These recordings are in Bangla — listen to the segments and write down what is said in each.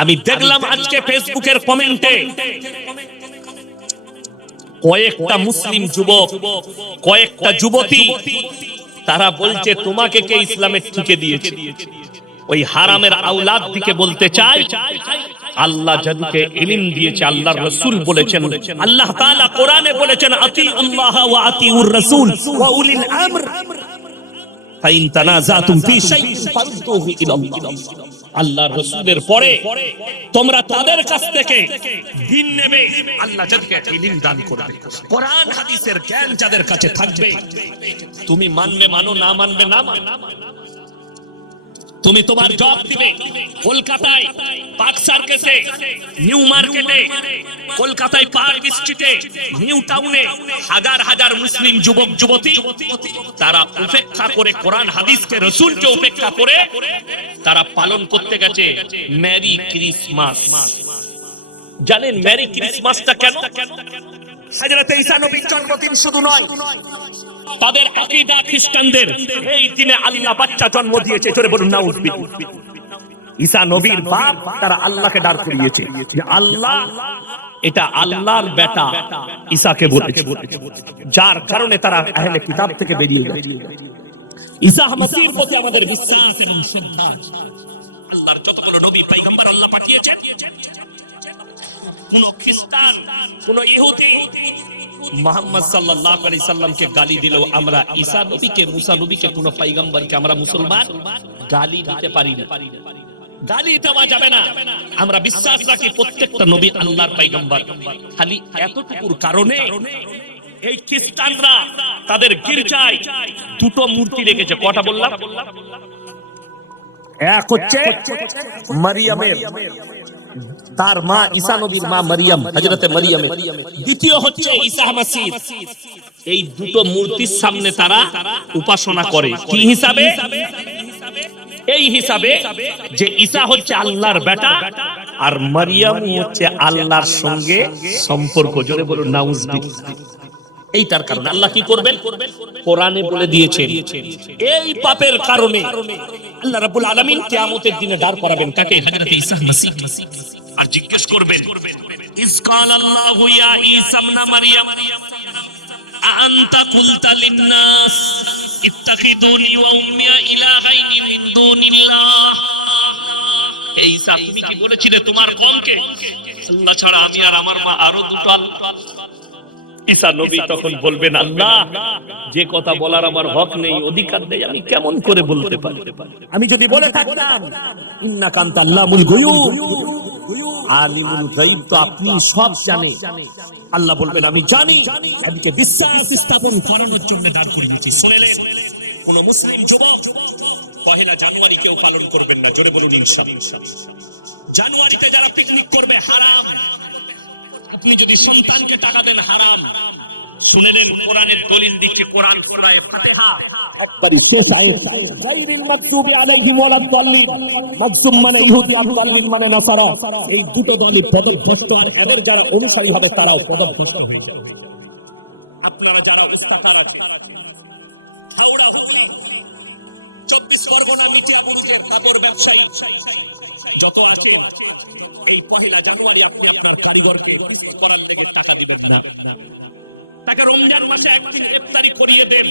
আমি দেখলাম আজকে ফেসবুকের কমেন্টে কয়েকটা মুসলিম যুবক, কয়েকটা যুবতী, তারা বলছে তোমাকে কে ইসলামের ঠিকে দিয়েছে। ওই হারামের আওলাদ দিকে বলতে চাই, আল্লাহ যাদেরকে ইলম দিয়েছে, আল্লাহর রাসূল বলেছেন, আল্লাহ তাআলা কোরআনে বলেছেন আতিউল্লাহ ওয়া আতিউর রাসূল ওয়া উলিল আমর ফাইন তানাযাতুম ফি শাইইন ফারুদ্দুহু ইলাল্লাহ। আল্লাহর রাসূলের পরে তোমরা তাদের কাছ থেকে দ্বীন নেবে, আল্লাহ যাদেরকে ইলম দান করবে, কোরআন হাদিসের জ্ঞান যাদের কাছে থাকবে, তুমি মানবে মানো, না মানবে না মানো, তুমি তোমার জবাব দিবে। কলকাতায় পার্ক সার্কাসে, নিউ মার্কেটে, কলকাতায় পার্ক স্ট্রিটে, নিউ টাউনে হাজার হাজার মুসলিম যুবক যুবতী তারা উপেক্ষা করে কোরআন হাদিসকে, রাসূলকে উপেক্ষা করে তারা পালন করতে গেছে মেরি ক্রিসমাস। জানেন মেরি ক্রিসমাসটা কেন? হযরত ঈসা নবীর জন্মদিন শুধু নয়, তাদের আকীদা খ্রিস্টানদের এই দিনে আল্লাহ বাচ্চা জন্ম দিয়েছে। জোরে বলুন নাউযুবিল্লাহ। ঈসা নবীর বাপ তারা আল্লাহকে দাঁড় করিয়েছে যে আল্লাহ, এটা আল্লাহর বেটা ঈসাকে বলেছে, যার কারণে তারা আহলে কিতাব থেকে বেরিয়ে গেছে। ঈসা মাসীহর প্রতি আমাদের বিশ্বাস এবং শ্রদ্ধা। আল্লাহর যতগুলো নবী পয়গম্বর আল্লাহ পাঠিয়েছেন, কোন খ্রিস্টান, কোন ইহুদি মুহাম্মদ সাল্লাল্লাহু আলাইহি সাল্লামকে গালি দিলেও আমরা ঈসা নবীকে, মুসা নবীকে, কোন পয়গম্বরকে আমরা মুসলমান গালি দিতে পারি না, গালি দেওয়া যাবে না। আমরা বিশ্বাস রাখি প্রত্যেকটা নবী আল্লাহর পয়গম্বর। খালি এতটুকুর কারণে এই খ্রিস্টানরা তাদের গির্জায় দুটো মূর্তি রেখেছে। কটা বললাম? এক হচ্ছে মারিয়ামের, তার মা ঈসা নবীর মা মারিয়াম, হযরতে মারিয়ামের। দ্বিতীয় হচ্ছে ঈসা মাসীহ। এই দুটো মূর্তির সামনে তারা উপাসনা করে। কি হিসাবে? এই হিসাবে যে ঈসা হচ্ছে আল্লাহর বেটা আর মারিয়াম হচ্ছে আল্লাহর সঙ্গে সম্পর্ক। জোরে বলুন নাউযুবিল্লাহ। এইটার কারণে আল্লাহ কি করবেন? কোরআনে বলে দিয়েছেন এই পাপের কারণে আল্লাহ রাব্বুল আলামিন কিয়ামতের দিনে দাঁড় করাবেন কাকে? হযরত ঈসা মাসীহ। আর জিজ্ঞেস করবেন, ইসকাল আল্লাহু ইয়া ঈসা ইবনে মারইয়াম আনতা কুলতা লিন-নাস ইত্তাখিদুনি ওয়া উম্মি ইলাহাইনি মিন দুনিল্লাহ। এই ঈসা, তুমি কি বলেছিলে তোমার কওমকে আল্লাহ ছাড়া আমি আর আমার মা আরো দুটো আল্লাহ? ঈসা নবী তখন বলবেন, আল্লাহ যে কথা বলার আমার হক নেই, অধিকার নেই, আমি কেমন করে বলতে পারি? আমি যদি বলে থাকতাম ইন্নাকা আনতা আল্লামুল গুয়ুব, আলিমুল গায়ব, তো আপনি সব জানেন। আল্লাহ বলবেন আমি জানি। এদিকে বিশ্বাস স্থাপন করানোর জন্য দাঁড় করিয়েছি। শুনলেন? কোন মুসলিম যুবক পহেলা জানুয়ারি কেউ পালন করবেন না। জোরে বলুন ইনশাআল্লাহ। জানুয়ারিতে যারা পিকনিক করবে হারাম। আপনি যদি সন্তানকে টাকা দেন হারাম। শুনেলেন কোরআনের দলিল দিচ্ছে, কোরআন সূরা ফাতিহা একবারই শেষ আয়াত, গায়রিল মাগদুবি আলাইহিম ওয়ালাদ দাল্লিন। মাগদুম মানে ইহুদি, আদ-দাল্লিন মানে নাসারা। এই দুটো দলই পদভ্রষ্ট, আর এদের যারা অনুসারী হবে তারাও পদভ্রষ্ট হয়ে যাবে। আপনারা যারা উস্তাদ হাওড়া, হুগলি, 24 পরগনা, মিঠিয়াপুরের কাপড় ব্যবসায়ী যত আছে, এই পহেলা জানুয়ারি আপনি আপনার কারিগরকে করার থেকে টাকা দিবেন না। তাকে রমজান মাসে একদিন ইফতারি করিয়ে দেন,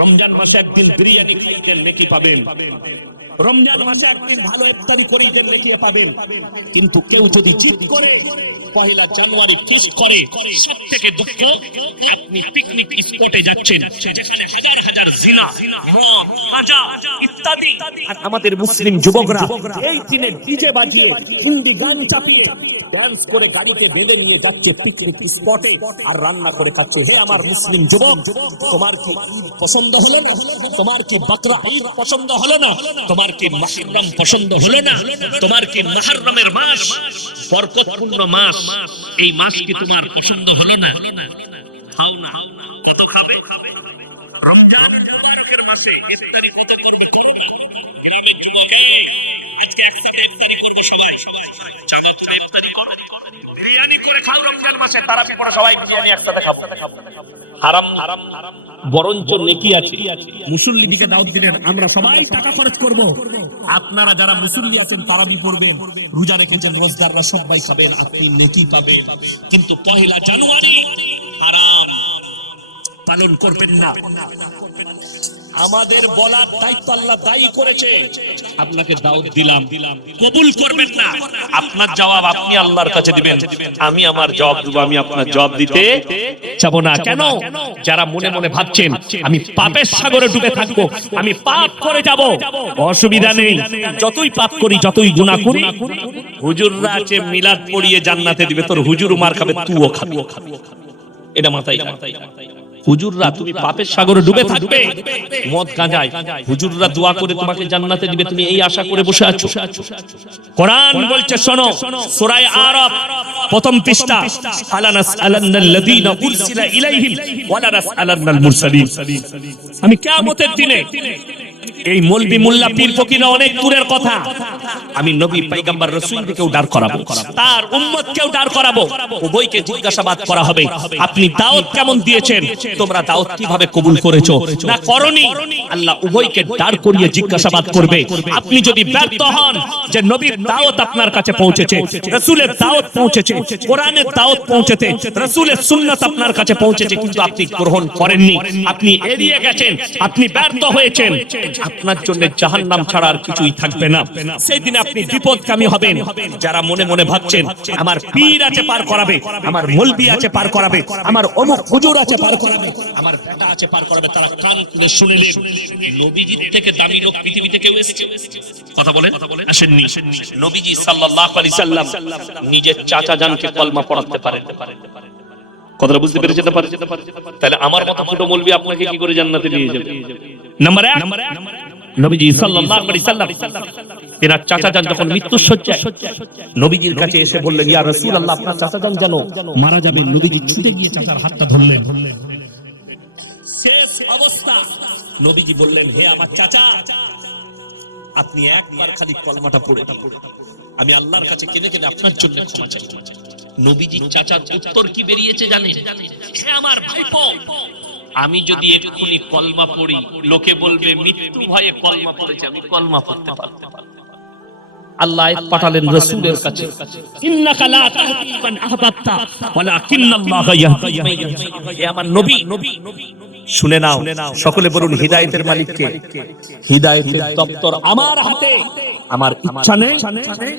রমজান মাসে একদিন বিরিয়ানি খাইতেন, নেকি পাবেন। রমজান মাসে একদিন ভালো ইফতারি করিয়ে দেন, নেকি পাবেন। কিন্তু কেউ যদি জিদ করে পহেলা জানুয়ারি ফিস্ট করে, সবথেকে দুঃখ আপনি পিকনিক স্পটে যাচ্ছেন যেখানে হাজার হাজার জিনা, মদ, গাঁজা ইত্যাদি, আর আমাদের মুসলিম যুবকরা এই দিনে ডিজে বাজিয়ে হিন্দি গান চাপিয়ে ডান্স করে গাড়িতে বেঁধে নিয়ে যাচ্ছে পিকনিক স্পটে আর রান্না করে খাচ্ছে। হে আমার মুসলিম যুবক, তোমার কি ঈদ পছন্দ হলো না? তোমার কি বকরা ঈদ পছন্দ হলো না? তোমার কি মুহররম পছন্দ হলো না? তোমার কি মুহররমের মাস, বরকতপূর্ণ মাস, এই মাস কি তোমার পছন্দ হলো না? খাও না। কত খাবে? রমজান মুবারকের মাসে ইফতারি কত করবে? আজকে একটা ইফতারি করবে সবাই, জামাত ইফতারি করবে, বিরিয়ানি করে খাও রমজান মাসে, তারাবি পড়া সবাই বিরিয়ানি একসাথে খাবো। হারাম হারাম হারাম, বরঞ্চ নেকি আছে। মুসল্লিদিকে দাওয়াত দিলেন, আমরা সবাই টাকা খরচ করব, আপনারা যারা মুসল্লি আছেন তারাবি পড়বেন, রোজা রেখেছেন রোজদাররা সবাই খাবেন, আপনি নেকি পাবেন। কিন্তু পহেলা জানুয়ারি হারাম পালন করবেন না। আমাদের বলার দায়িত্ব আল্লাহ দায়ী করেছে, আপনাকে দাওয়াত দিলাম, কবুল করবেন না, আপনার জবাব আপনি আল্লাহর কাছে দিবেন, আমি আমার জবাব দেব, আমি আপনার জবাব দিতে যাব না। কেন? যারা মনে মনে ভাবছেন আমি পাপের সাগরে ডুবে থাকবো, আমি পাপ করে যাব, অসুবিধা নেই, যতই পাপ করি যতই গুনাহ করি, হুজুররা আছে মিলাদ পড়িয়ে জান্নাতে দিবে, তোর হুজুর মার খাবে, তুইও খাবি। এটা মাথায়, হুজুররা তুমি পাপের সাগরে ডুবে থাকবে মদ গাঁজায়, হুজুররা দোয়া করে তোমাকে জান্নাতে দিবে, তুমি এই আশা করে বসে আছো। কোরআন বলছে শোনো, সূরা আরাফ প্রথম পৃষ্ঠা, আলানাস আলান্নাল্লাযীনা উরসিলা ইলাইহিম ওয়া লানাসআলান্নাল মুরসালিন। আমি কিয়ামতের দিনে এই মৌলবি মোল্লা পীর ফকিরা অনেক দূরের কথা, আমি নবী পয়গম্বর রাসূলকেও দাঁড় করাবো, তার উম্মতকেও দাঁড় করাবো, উভয়কে জিজ্ঞাসাবাদ করা হবে, আপনি দাওয়াত কেমন দিয়েছেন, তোমরা দাওয়াত কিভাবে কবুল করেছো না করনি, আল্লাহ উভয়কে দাঁড় করিয়ে জিজ্ঞাসাবাদ করবে। আপনি যদি ব্যর্থ হন যে নবীর দাওয়াত আপনার কাছে পৌঁছেছে, রাসূলের দাওয়াত পৌঁছেছে, কোরআনের দাওয়াত পৌঁছেছে, রাসূলের সুন্নাত আপনার কাছে পৌঁছেছে, কিন্তু আপনি গ্রহণ করেননি, আপনি এড়িয়ে গেছেন, আপনি ব্যর্থ হয়েছেন, আপনার জন্য জাহান্নাম ছাড়া আর কিছুই থাকবে না। সেই দিন আপনি বিপদগামী হবেন। যারা মনে মনে ভাবছেন আমার পীর আছে পার করাবে, আমার মৌলবি আছে পার করাবে, আমার অমুক হুজুর আছে পার করাবে, আমার বেটা আছে পার করাবে, তারা কান খুলে শুনলেন নবীজির থেকে দামি লোক পৃথিবীতে কেউ এসেছে? কথা বলেন, আসেননি। নবীজি সাল্লাল্লাহু আলাইহি সাল্লাম নিজের চাচা জানকে কলমা পড়াতে পারেন। কথাটা বুঝতে পেরেছেন? তাহলে আমার মতো ছোট মৌলবি আপনাকে কি করে জান্নাতে নিয়ে যাবে? নাম্বার 1, নবীজি সাল্লাল্লাহু আলাইহি সাল্লাম এনার চাচা যান যখন মৃত্যুর শয্যায়, নবীজির কাছে এসে বললেন, ইয়া রাসূলুল্লাহ, আপনার চাচা যান জানো মারা যাবেন। নবীজি ছুটে গিয়ে চাচার হাতটা ধরলেন। শেষ অবস্থা নবীজি বললেন, হে আমার চাচা, আপনি একবার খালি কলমাটা পড়ে দিন, আমি আল্লাহর কাছে কেঁদে কেঁদে আপনার জন্য ক্ষমা চাই। নবীজি চাচার উত্তর কি বেরিয়েছে জানেন? হে আমার ভাইপো, আমি যদি এক্ষুনি কলমা পড়ি, লোকে বলবে মৃত্যু ভয়ে কলমা পড়েছে, আমি কলমা পড়তে পারবো না। আল্লাহ পাঠালেন রাসূলের কাছে, ইন্নাকা লা তাহদি মান আহবাবতা ওয়ালাকিন্নাল্লাহা ইয়াহদি মান ইয়াশা। হে আমার নবী, শুনে নাও, সকলে বলুন হিদায়াতের মালিক কে? হিদায়াতের দপ্তর আমার হাতে, আমার ইচ্ছা নেই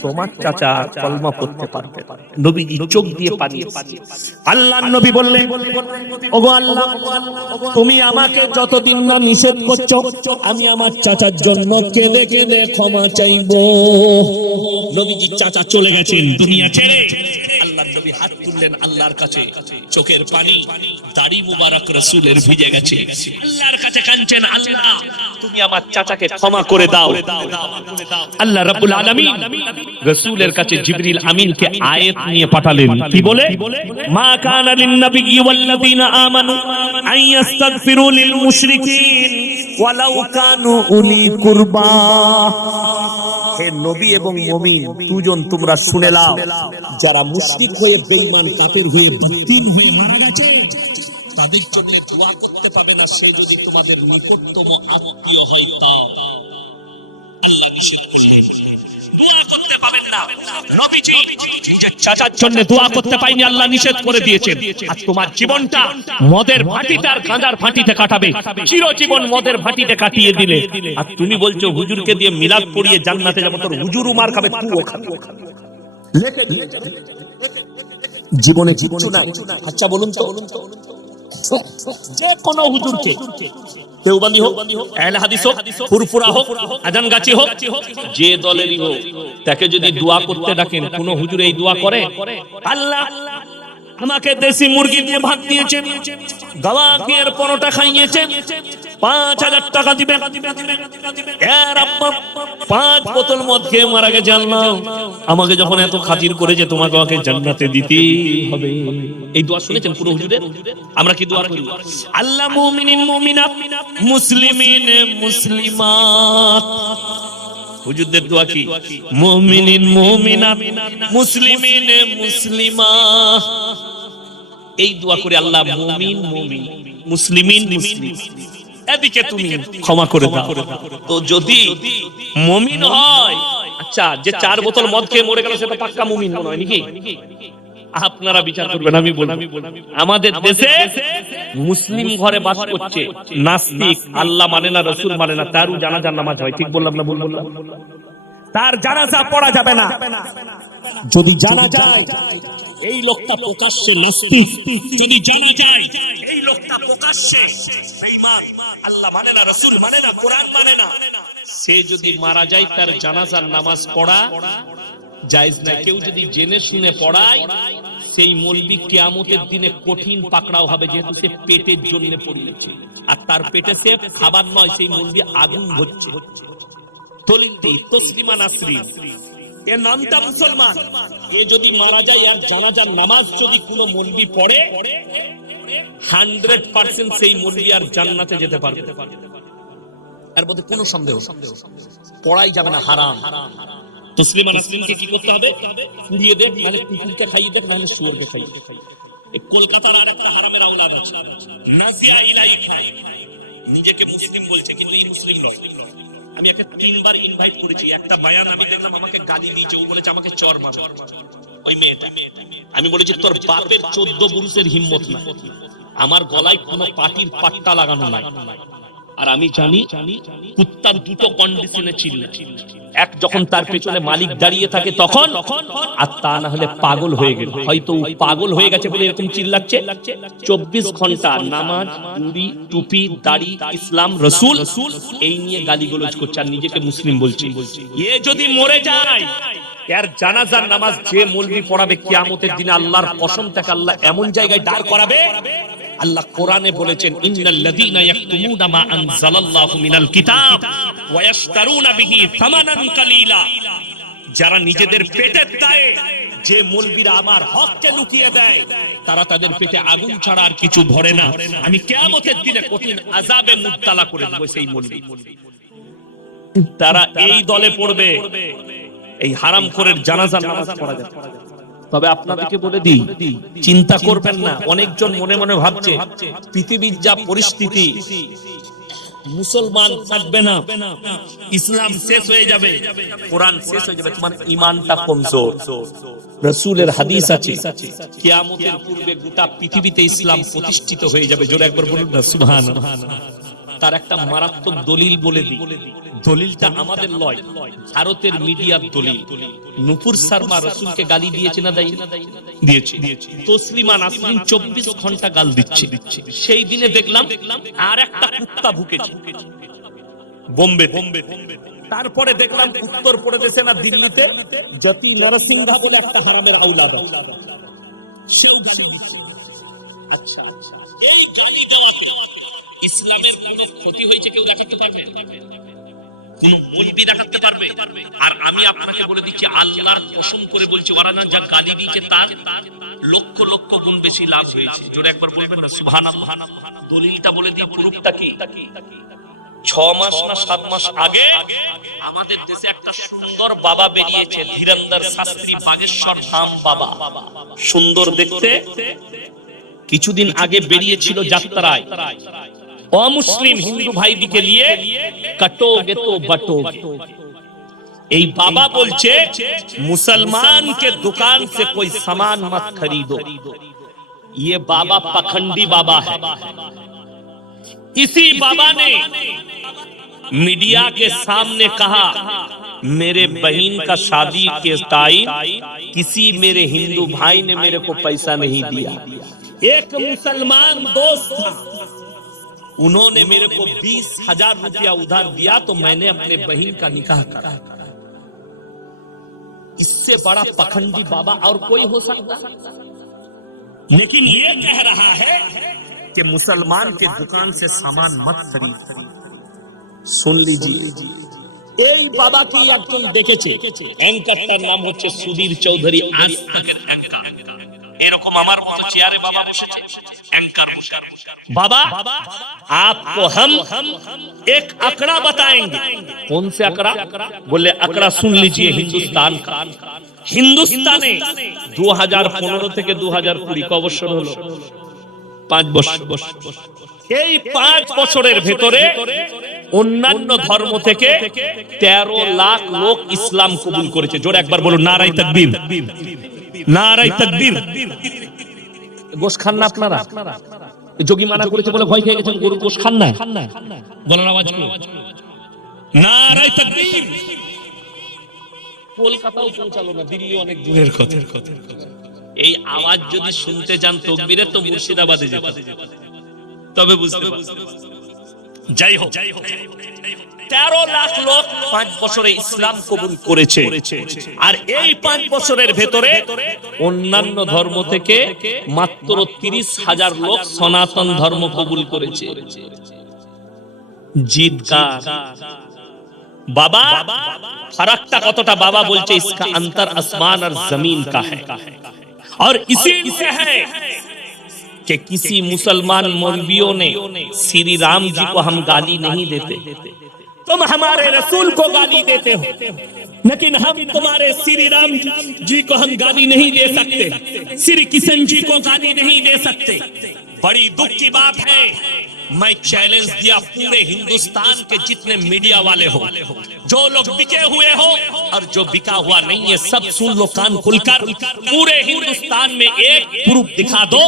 তোমার চাচা কলমা পড়তে পারবে। নবীজি চোখ দিয়ে পানি। আল্লাহর নবী বললেন, ওগো আল্লাহ, তুমি আমাকে যতদিন না নিষেধ করছো, আমি আমার চাচার জন্য কেঁদে কেঁদে ক্ষমা চাইবো। নবীজি চাচা চলে গেছেন দুনিয়া ছেড়ে, আল্লাহর নবী হাত তুললেন আল্লাহর কাছে, চোখের পানি, দাড়ি মুবারক রাসূলের ভিজে গেছে, আল্লাহর কাছে কাঁদছেন, আল্লাহ তুমি আমার চাচাকে ক্ষমা করে দাও। আল্লাহ রাব্বুল আলামিন রাসূলের কাছে জিবরিল আমিনকে আয়াত নিয়ে পাঠালেন, কি বলে? মা কানা লিন নাবিয়্যি ওয়াল্লাযীনা আমানু আন ইস্তাগফিরু লিল মুশরিকিন ওয়ালাউ কানু উলি কুরবা। হে নবী এবং মুমিন দুজন, তোমরা শুনে নাও, যারা মুশরিক হয়ে বেঈমান কাফের হয়ে বিদ্দিন হয়ে মারা গেছে, তাদের জন্য দোয়া করতে পাবে না, সে যদি তোমাদের নিকটতম আত্মীয় হয়। তাও দোয়া করতে পাবেন না। নবীজি নিজের চাচার জন্য দোয়া করতে পাইনি, আল্লাহ নিষেধ করে দিয়েছেন। আর তোমার জীবনটা মদের ভাটিতে আর গাঁজার ভাটিতে কাটাবে, চিরজীবন মদের ভাটিতে কাটিয়ে দিলে, আর তুমি বলছো হুজুরকে দিয়ে মিলাদ পড়িয়ে জান্নাতে যাবো, তোর হুজুর মার খাবে, তুইও খাবি। জীবনে কিচ্ছু না। আচ্ছা বলুন তো, যে কোনো হুজুরকে, দেওবন্দি হোক, আহলে হাদিস হোক, ফুরফুরা হোক, আজান গাছি হোক, যে দলেরই হোক, তাকে যদি দোয়া করতে ডাকেন, কোন হুজুর এই দোয়া করে? আল্লাহ আমাকে দেশি মুরগি দিয়ে ভাত দিয়েছেন, গাওয়া ঘিয়ের পরোটা খাইয়েছেন, 5000 টাকা দিবেন, এর আব্বা 5 বোতল মদ খেয়ে মারা গেছে, আল্লাহ আমাকে যখন এত খাতির করেছে, তোমাকে আমাকে জান্নাতে দিতেই হবে। এই দোয়া শুনেছেন পুরো হুজুরের? আমরা কি দোয়া করি? আল্লাহ মুমিনিন মুমিনাত, মুসলিমিন মুসলিমাত, হুজুরদের দোয়া কি? মুমিনিন মুমিনাত মুসলিমিন মুসলিমা। এই দোয়া করে আল্লাহ মুমিন মুমিন মুসলিমিন মুসলিম এদিকে তুমি ক্ষমা করে দাও। তো যদি মুমিন হয়, আচ্ছা যে 4 বোতল মদ খেয়ে মরে গেল সেটা পাক্কা মুমিন মনে হয় নাকি? আপনারা বিচার করবেন, আমি বলবো। আমাদের দেশে মুসলিম ঘরে বাস করছে নাস্তিক, আল্লাহ মানে না, রাসূল মানে না, তারও জানাজার নামাজ হয়। ঠিক বললাম না ভুল বললাম? তার জানাজা পড়া যাবে না। যদি জানা যায় এই লোকটা প্রকাশ্যে নাস্তিক, যদি জানা যায় এই লোকটা প্রকাশ্যে বেঈমান, আল্লাহ মানে না, রাসূল মানে না, কোরআন মানে না, সে যদি মারা যায় তার জানাজার নামাজ পড়া জায়েজ নাই। কেউ যদি জেনে শুনে পড়ায় সেই মৌলবি কিয়ামতের দিনে কঠিন পাকড়াও হবে, যেহেতু সে পেটের জন্য পড়িয়েছে, আর তার পেটে সে খাবার নয়, সেই মৌলবি আগুন হচ্ছে। দলিল দেই, তসলিমা নাসরিন এর নামটা মুসলমান, এ যদি মারা যায় আর জানাজার নামাজ যদি কোনো মৌলবি পড়ে 100% সেই মৌলবি আর জান্নাতে যেতে পারবে, এর মধ্যে কোনো সন্দেহ পড়াই যাবে না, হারাম। তসলিমা নাসরিনকে কি করতে হবে? পুড়িয়ে দেখ, নাহলে কুকুরকে খাইয়ে দেখ, নাহলে শুয়োরকে খাইয়ে দেখ। এই কলকাতার আর একটা হারামের আওলাদ আছে, নাজিয়া ইলাইক, নিজেকে মুসলিম বলছে কিন্তু এই মুসলিম নয়। আমি একে 3 বার ইনভাইট করেছি, একটা বায়ান আমি দেখলাম আমাকে গালি দিয়েছে, ও বলেছে আমাকে চর মার। ওই মেয়েটা, আমি বলেছি তোর বাপের 14 পুরুষের হিম্মত না, আমার গলায় কোনো পাটির পাট্টা লাগানো নাই। আর আমি জানি কুত্তার দুটো কন্ডিশনে চিল্লা, এক যখন তার পেছনে মালিক দাঁড়িয়ে থাকে তখন, আর তা না হলে পাগল হয়ে গেল, হয়তো পাগল হয়ে গেছে বলে এরকম চিল্লাচ্ছে। 24 ঘন্টা নামাজ, টুপি, টুপি, দাড়ি, ইসলাম, রাসূল এই নিয়ে গালিগালাজ করছে আর নিজেকে মুসলিম বলছে। এ যদি মরে যায়, এর জানাজার নামাজ যে মৌলবি পড়াবে কিয়ামতের দিনে আল্লাহর কসম থেকে আল্লাহ এমন জায়গায় দাঁড় করাবে। আল্লাহ কোরআনে বলেছেন, ইন্নাল্লাযীনা ইয়াকতুমুনা মা আনজালাল্লাহু মিনাল কিতাব ওয়া ইয়াশতারুনা বিহি সামানান কালীলা, যারা নিজেদের পেটের দায়ে যে মৌলবীরা আমার হককে লুকিয়ে দেয়, তারা তাদের পেটে আগুন ছাড়া আর কিছু ভরে না, আমি কিয়ামতের দিনে কঠিন আযাবে মুবতালা করে দেব সেই মৌলবী। তারা এই দলে পড়বে, এই হারামখোরের জানাজার নামাজ পড়া যাবে। তবে আপনাদেরকে বলে দিই, চিন্তা করবেন না, অনেকজন মনে মনে ভাবছে পৃথিবীর যা পরিস্থিতি, মুসলমান থাকবে না, ইসলাম শেষ হয়ে যাবে, কোরআন শেষ হয়ে যাবে, তোমার ঈমানটা কমজোর। রাসূলের হাদিস আছে কিয়ামতের পূর্বে গোটা পৃথিবীতে ইসলাম প্রতিষ্ঠিত হয়ে যাবে। জোরে একবার বলুন না সুবহানাল্লাহ। তার একটা মারাত্মক দলিল বলে দিই, দলিলটা আমাদের লয়, ভারতের মিডিয়ার দলিল। নূপুর শর্মা রাসূলকে গালি দিয়েছে না দিয়েছে, তসলিমা নাসরিন 24 ঘন্টা গাল দিচ্ছে। সেই দিনে দেখলাম আর একটা কুত্তা ভুকেছে বোম্বে। তারপরে দেখলাম উত্তর প্রদেশে না দিল্লিতে জ্যোতি নরসিংহা বলে একটা হারামের আওলাদ আছে, সেও গালি দিচ্ছে। আচ্ছা, এই গালি দেওয়াতে ইসলামের কোন ক্ষতি হয়েছে কেউ দেখাতে পারবে? কোন মৌলবি দেখাতে পারবে? আর আমি আপনাকে বলে দিচ্ছি, আল্লাহর কসম করে বলছি, ওরা না যা গালি দিয়েছে তার লক্ষ লক্ষ গুণ বেশি লাভ হয়েছে। জোরে একবার বলবেন না সুবহানাল্লাহ। দলিলটা বলে দিই, প্রুফটা কি? 6 মাস না 7 মাস আগে আমাদের দেশে একটা সুন্দর বাবা বেরিয়েছে, ধীরেন্দ্র শাস্ত্রী বাগেশ্বর ধাম বাবা, সুন্দর দেখতে। কিছুদিন আগে বেরিয়েছিল যাত্রায়, অমুসলিম হিন্দু ভাইদিকে নিয়ে কাটোগে তো বাটোগে। এই বাবা বলছে মুসলমান के दुकान से कोई सामान मत खरीदो, ये बाबा पखंडी बाबा है। इसी बाबा ने मीडिया के सामने कहा, मेरे बहन का शादी के टाइम किसी मेरे हिंदू भाई ने मेरे को पैसा नहीं दिया। एक मुसलमान दोस्त था, उन्होंने मेरे को 20,000 रुपया उधार दिया, तो मैंने अपने बहन का निकाह करा। इससे बड़ा पखंडी बाबा और कोई हो सकता? लेकिन ये कह रहा है कि मुसलमान के दुकान से सामान मत खरीद। सुन लीजिए, এই বাবাকে একজন দেখেছে, অ্যাঙ্কারটার নাম হচ্ছে সুধীর চৌধুরী, আজ তাকের অ্যাঙ্কার। এরকম আমার মতো চেয়ারে বাবা বসেছে, অ্যাঙ্কার বাবা आपको हम एक आंकड़ा बताएंगे। कौन से आंकड़ा? बोले आंकड़ा सुन लीजिए हिंदुस्तान का। হিন্দুস্তানে 2015 থেকে 2020 ক বছর হলো? 5 বছর। এই 5 বছরের ভেতরে অন্যান্য ধর্ম থেকে 13 লাখ লোক ইসলাম কবুল করেছে। জোরে একবার বলুন নারায়ে তাকবীর, নারায়ে তাকবীর। গোশ খান না আপনারা? যোগী মানা করেছে বলে ভয় খেয়ে গেছেন, গরু গোশ খান না? বলার আওয়াজ করুন নারায়ে তাকবীর। কলকাতাও পৌঁছালো না, দিল্লি অনেক দূরের কথা। এই আওয়াজ যদি শুনতে যান তাকবীরে তো মুর্শিদাবাদে যেতে, তবে বুঝতে পারবেন। যাই হোক, 13 লাখ লোক 5 বছরে ইসলাম কবুল করেছে। আর এই 5 বছরের ভেতরে অন্যান্য ধর্ম থেকে মাত্র 30,000 লোক সনাতন ধর্ম কবুল করেছে। জিদ কার? बाबा फरकता कतटा बाबा बोलते इसका अंतर आसमान और जमीन का है। और इसीलिए है कि किसी मुसलमान मौलवियों ने श्री राम जी को हम गाली नहीं देते, तुम हमारे रसूल को गाली देते हो, लेकिन हम तुम्हारे श्री राम जी को हम गाली नहीं दे सकते, श्री किशन जी को गाली नहीं दे सकते। बड़ी दुख की बात है, मैं चैलेंज दिया पूरे हिंदुस्तान के जितने मीडिया वाले हो, जो लोग बिके हुए हो और जो बिका हुआ नहीं है, सब सुन लो कान खुलकर। पूरे हिंदुस्तान में एक प्रूफ दिखा दो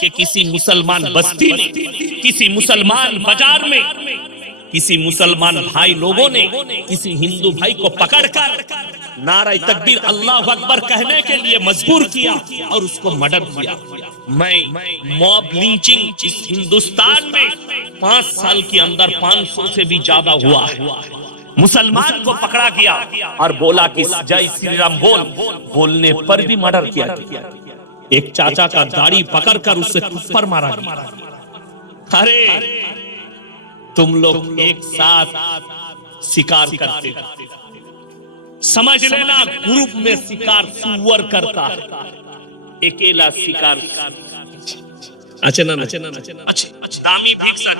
कि किसी मुसलमान बस्ती में, किसी मुसलमान बाजार में, किसी मुसलमान भाई लोगों ने किसी हिंदू भाई को पकड़कर नारा तकबीर अल्लाह अकबर कहने के लिए मजबूर किया और उसको मर्डर किया। मैं मॉब लिंचिंग इस हिंदुस्तान में 5 साल के अंदर 500 से भी ज्यादा हुआ है। मुसलमान को पकड़ा गया और बोला कि जय श्री राम बोलने पर भी मर्डर किया। एक चाचा का दाढ़ी पकड़कर उससे थप्पड़ मारा गया। अरे तुम लोग एक साथ शिकार करते, समझ लेना ग्रुप में शिकार सुअर करता है, अकेला शिकार। अच्छा ना अच्छा दामी भिक्षा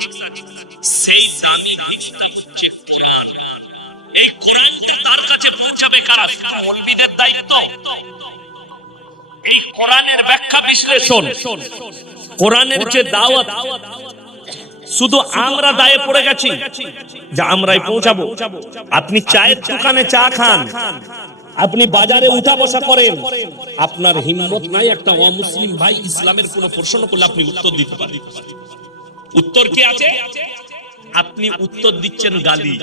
সেই দামি भिक्षा হচ্ছে কোরআন। এই কোরআনকে তার কাছে পৌঁছাবে কারা? মৌলবীদের দায়িত্ব। এই কোরআনের ব্যাখ্যা বিশ্লেষণ, কোরআনের যে দাওয়াত, শুধু আমরা দায়ে পড়ে গেছি যে আমরাই পৌঁছাবো। আপনি চায়ের দোকানে চা খান, আপনি বাজারে উঠা বসা করেন, আপনার হিম্মত নাই একটা অমুসলিম ভাই ইসলামের কোন প্রশ্ন করলে আপনি উত্তর দিতে পারেন। উত্তর কি আছে? আপনি উত্তর দিচ্ছেন গালি,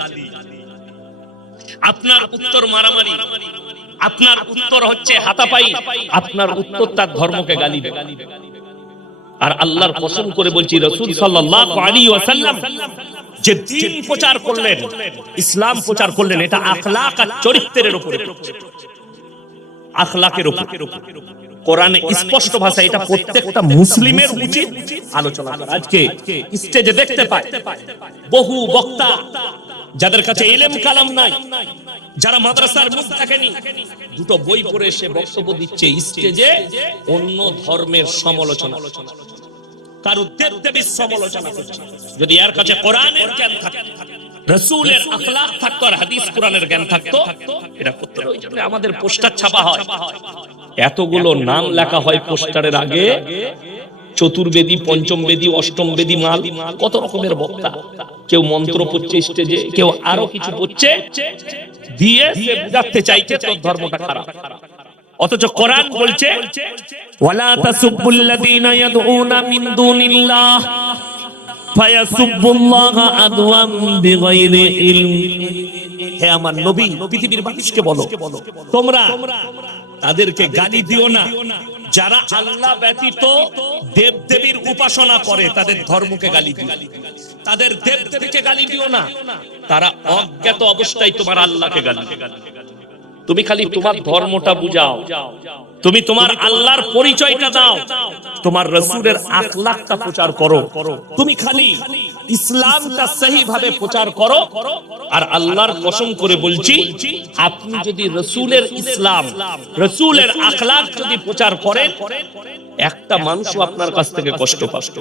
আপনার উত্তর মারামারি, আপনার উত্তর হচ্ছে হাতাপাই, আপনার উত্তর তার ধর্মকে গালি দেয়। আর আল্লাহর কসম করে বলছি, রাসূল সাল্লাল্লাহু আলাইহি ওয়াসাল্লাম যে দ্বীন প্রচার করলেন, ইসলাম প্রচার করলেন, এটা আখলাক আর চরিত্রের উপরে, আখলাকের উপরে। কোরআনে স্পষ্ট ভাষা, এটা প্রত্যেকটা মুসলিমের উচিত আলোচনা করা। আজকে স্টেজে দেখতে পাই বহু বক্তা যাদের কাছে ইলম কালাম নাই, যারা মাদ্রাসার মুখ দেখেনি, দুটো বই পড়ে এসে বক্তব্য দিচ্ছে স্টেজে অন্য ধর্মের সমালোচনা, কারো দেব-দেবীর সমালোচনা করছে। যদি এর কাছে কোরআনের জ্ঞান থাকতো, রাসূলের আখলাক থাকতো আর হাদিস কোরআনের জ্ঞান থাকতো, এটা করতে হবে। ওই জন্য আমাদের পোস্টার ছাপা হয়, এতগুলো নাম লেখা হয় পোস্টারের আগে, চতুর্বেদী, পঞ্চম বেদী, অষ্টম বেদী মাল, কত রকমের বক্তা, কেউ মন্ত্র পড়ছে স্টেজে, কেউ আরো কিছু পড়ছে, দিয়ে সে বুঝাতে চাইছে তোর ধর্মটা খারাপ। অথচ কোরআন বলছে ওয়ালা তাসুবুল্লাযীনা ইয়াদউনা মিন দুনিল্লাহ ফায়াসুবুল্লাহা আদওয়াম বিগাইরি ইলম। হে আমার নবী, পৃথিবীর মানুষকে বলো তোমরা তাদেরকে গালি দিও না যারা আল্লাহ ব্যতীত দেবদেবীর উপাসনা করে, তাদের ধর্মকে গালি দিও, তাদের দেবদেবীকে গালি দিও না, তারা অজ্ঞাত অবস্থায় তোমার আল্লাহকে গালি দেয়। তুমি খালি তোমার ধর্মটা বুঝাও, তুমি তোমার আল্লাহর পরিচয়টা দাও, তোমার রাসূলের আখলাকটা প্রচার করো, তুমি খালি ইসলামটা সহিভাবে প্রচার করো। আর আল্লাহর কসম করে বলছি, আপনি যদি রাসূলের ইসলাম, রাসূলের আখলাক যদি প্রচার করেন, একটা মানুষও আপনার কাছ থেকে কষ্ট পাবে।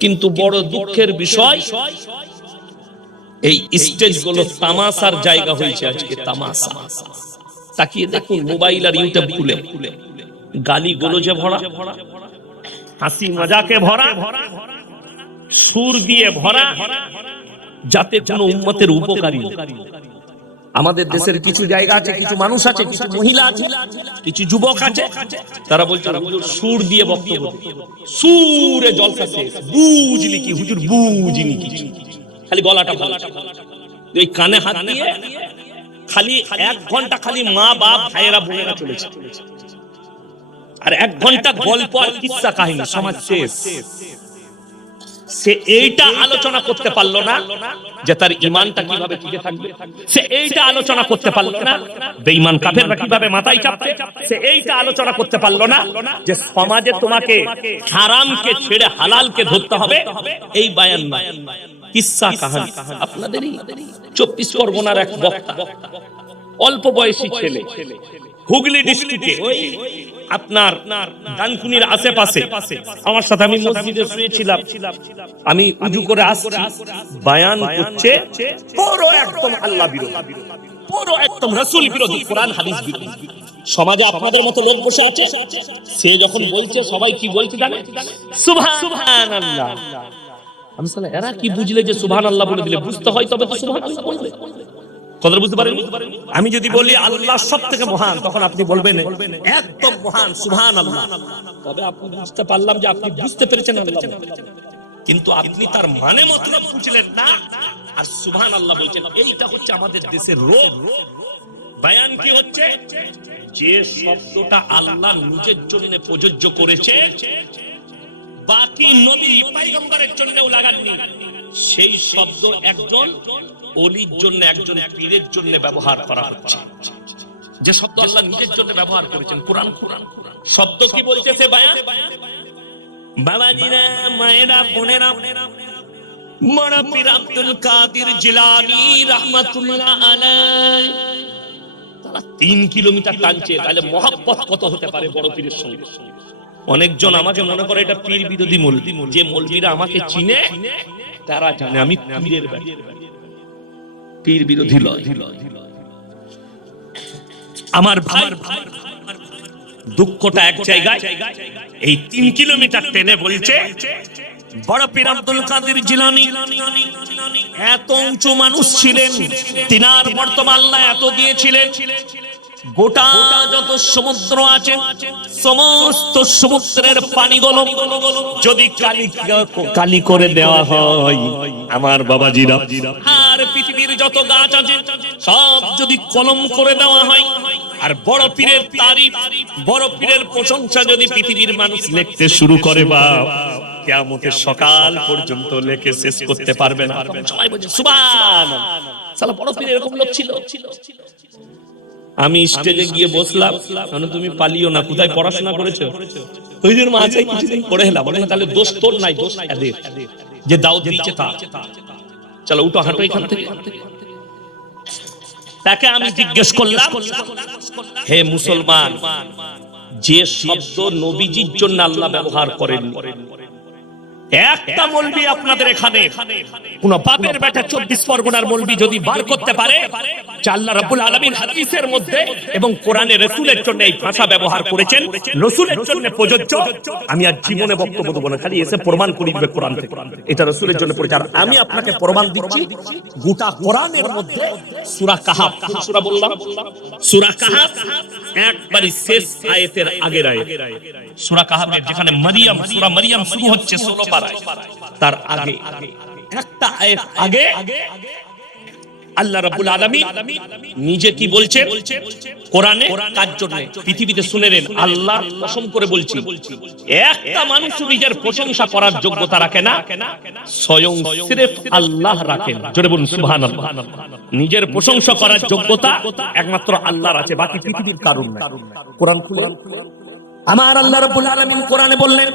কিন্তু বড় দুঃখের বিষয় এই স্টেজগুলো তামাশার জায়গা হয়েছে আজকে। তামাশা তাকিয়ে দেখুন, মোবাইল আর ইউটিউব খুলে গালি গোলজে ভরা, হাসি মজাকে ভরা, সুর দিয়ে ভরা, যাতে কোনো উম্মতের উপকারী। আমাদের দেশের কিছু জায়গা আছে, কিছু মানুষ আছে, কিছু মহিলা আছে, কিছু যুবক আছে, তারা বলছে হুজুর সুর দিয়ে বক্তব্য, সুরে জলসা শেষ, বুঝলি কি হুজুর, বুঝিনি কিছু, খালি গলাটা ভালো। ওই কানে হাত দিয়ে খালি 1 ঘন্টা খালি মা বাপ ভাইয়েরা বোনেরা চলেছে, আর 1 ঘন্টা গল্প আর কিস্সা কাহিনী, সমাজ শেষ। সে এইটা আলোচনা করতে পারলো না যে তার ঈমানটা কিভাবে টিকে থাকবে, সে এইটা আলোচনা করতে পারলো না বেঈমান কাফেররা কিভাবে মাথায় চাপবে, সে এইটা আলোচনা করতে পারলো না যে সমাজে তোমাকে হারামকে ছেড়ে হালালকে ধরতে হবে। এই বয়ান না, কিস্সা কাহিনী। আপনাদেরই 24 পরগনার এক বক্তা, অল্প বয়সী ছেলে, হুগলি ডিস্ট্রিক্টে ওই আপনার ডানকুনির আশেপাশে আমার সাথে, আমি মসজিদে শুয়েছিলাম, আমি উজু করে আসছি, বয়ান করছে পুরো একদম আল্লাহ বিরোধী, পুরো একদম রাসূল বিরোধী, কোরআন হাদিস বিরোধী। সমাজে আপনাদের মতো লোক বসে আছে, সে যখন বলছে সবাই কি বলছে জানেন? সুবহানাল্লাহ। আমি বললাম এরা কি বুঝলে যে সুবহানাল্লাহ বলে দিলে বুঝতে হয়, তবে তো সুবহানাল্লাহ বলবে। কথা বুঝতে পারেননি? আমি যদি বলি আল্লাহ সবথেকে মহান, তখন আপনি বলবেন একদম মহান সুবহানাল্লাহ, তবে আপনি বুঝতে পারলাম যে আপনি বুঝতে পেরেছেন আল্লাহ, কিন্তু আপনি তার মানে মতলব বুঝলেন না আর সুবহানাল্লাহ বলছেন। এইটা হচ্ছে আমাদের দেশের রোগ। বয়ান কি হচ্ছে? যে শব্দটা আল্লাহ নিজের জন্য প্রযোজ্য করেছে, বাকি নবী পয়গম্বরের জন্যও লাগাননি, সেই শব্দ একজন ওলির জন্য, একজন পীরের জন্য ব্যবহার করা হচ্ছে। যে শব্দ আল্লাহ নিজের জন্য ব্যবহার করেছেন, কোরআন শব্দ কি বলছে সে বয়ান। বাবাজিরা, মায়েরা, বোনেরা, বড় পীর আব্দুল কাদের জিলানী রাহমাতুল্লাহ আলাইহি তারা 3 কিলোমিটার টানছে, তাহলে মহব্বত কত হতে পারে বড় পীরের সঙ্গে। অনেকজন আমাকে মনে করে এটা পীর বিরোধী মৌলবি, যে মৌলবিরা আমাকে চিনে তারা জানে আমি পীরের ব্যাপারে, পীর বিরোধী লয়। আমার ভাই, দুঃখটা এক জায়গায়, এই 3 কিলোমিটার টেনে বলছে বড় পীর আব্দুল কাদের জিলানী এত উঁচু মানুষ ছিলেন, তিনার বর্তমান আল্লাহ এত দিয়েছিলেন, গোটা যত সমুদ্র আছে সমস্ত সমুদ্রের পানিগুলো যদি কালি করে দেওয়া হয় আমার বাবাজিরা, আর পৃথিবীর যত গাছ আছে সব যদি কলম করে দেওয়া হয়, আর বড় পীরের তারিফ, বড় পীরের প্রশংসা যদি পৃথিবীর মানুষ লিখতে শুরু করে, বা কিয়ামতের সকাল পর্যন্ত লেখে শেষ করতে পারবে না। সবাই বলছে সুবহানাল্লাহ, সালা বড় পীর এরকম লোক ছিল। আমি স্টেজে গিয়ে বসলাম, কারণ তুমি পালিও না, কোথায় পড়াশোনা করেছো? হুজুর মা চাই কিছুদিন পড়ে এলাম। তাহলে দোষ তোর নাই, দোষ এদের যে দাওয়াত দিচ্ছে তা। চলো উঠো, হাঁটো এখান থেকে। তাকে আমি জিজ্ঞেস করলাম, হে মুসলমান, যে শব্দ নবীজির জন্য আল্লাহ ব্যবহার করেন, একটা মৌলবি আপনাদের এখানে কোন বাপের বেটা 24 পরগনার মৌলবি যদি বার করতে পারে যে আল্লাহ রাব্বুল আলামিন হাদিসের মধ্যে এবং কোরআনে রাসূলের জন্য এই ভাষা ব্যবহার করেছেন, রাসূলের জন্য প্রযোজ্য, আমি আর জীবনে বক্তব্য দেব না, খালি এসে প্রমাণ করে দিবে কোরআন থেকে এটা রাসূলের জন্য প্রযোজ্য। আর আমি আপনাকে প্রমাণ দিচ্ছি, গোটা কোরআনের মধ্যে সূরা কাহাফ, সূরা বললাম সূরা কাহাফ একবারই শেষ আয়াতের আগের আয়াত, সূরা কাহাফের যেখানে মারিয়াম, সূরা মারিয়াম শুরু হচ্ছে 16 পারায়, তার আগে একটা আয়াত আগে আল্লাহ রাব্বুল আলামিন নিজে কি বলছেন কোরআনে কার জন্য? পৃথিবীতে শুনে নেন, আল্লাহ কসম করে বলছি, একটা মানুষ নিজের প্রশংসা করার যোগ্যতা রাখে না, স্বয়ং সির্ফ আল্লাহ রাখেন। জোরে বলুন সুবহানাল্লাহ। নিজের প্রশংসা করার যোগ্যতা একমাত্র আল্লাহর আছে, বাকি পৃথিবীর কারণ নাই। কোরআন খুলে আমার আল্লাহ রাব্বুল আলামিন কোরআনে বললেন,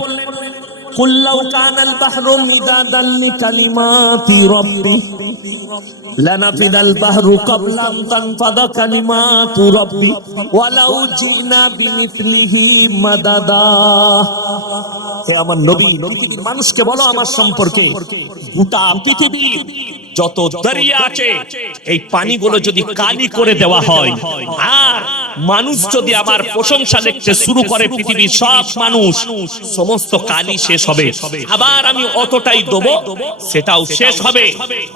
কুল লাউ কানাল বাহরু মিদাদাল লিকালিমাতি রাব্বি লানাফিদাল বাহরু ক্বাবলা আন তানফাদা কালিমাতু রাব্বি ওয়ালাউ জিনা বিমিসলিহি মাদাদা। হে আমার নবী, পৃথিবীর মানুষকে বলো আমার সম্পর্কে, গোটা পৃথিবীর যত দরিয়া আছে এই পানিগুলো যদি কালি করে দেওয়া হয়, আর মানুষ যদি আমার প্রশংসা লিখতে শুরু করে, পৃথিবীর সব মানুষ, সমস্ত কালি শেষ হবে, আবার আমি অতটাই দেবো, সেটাও শেষ হবে।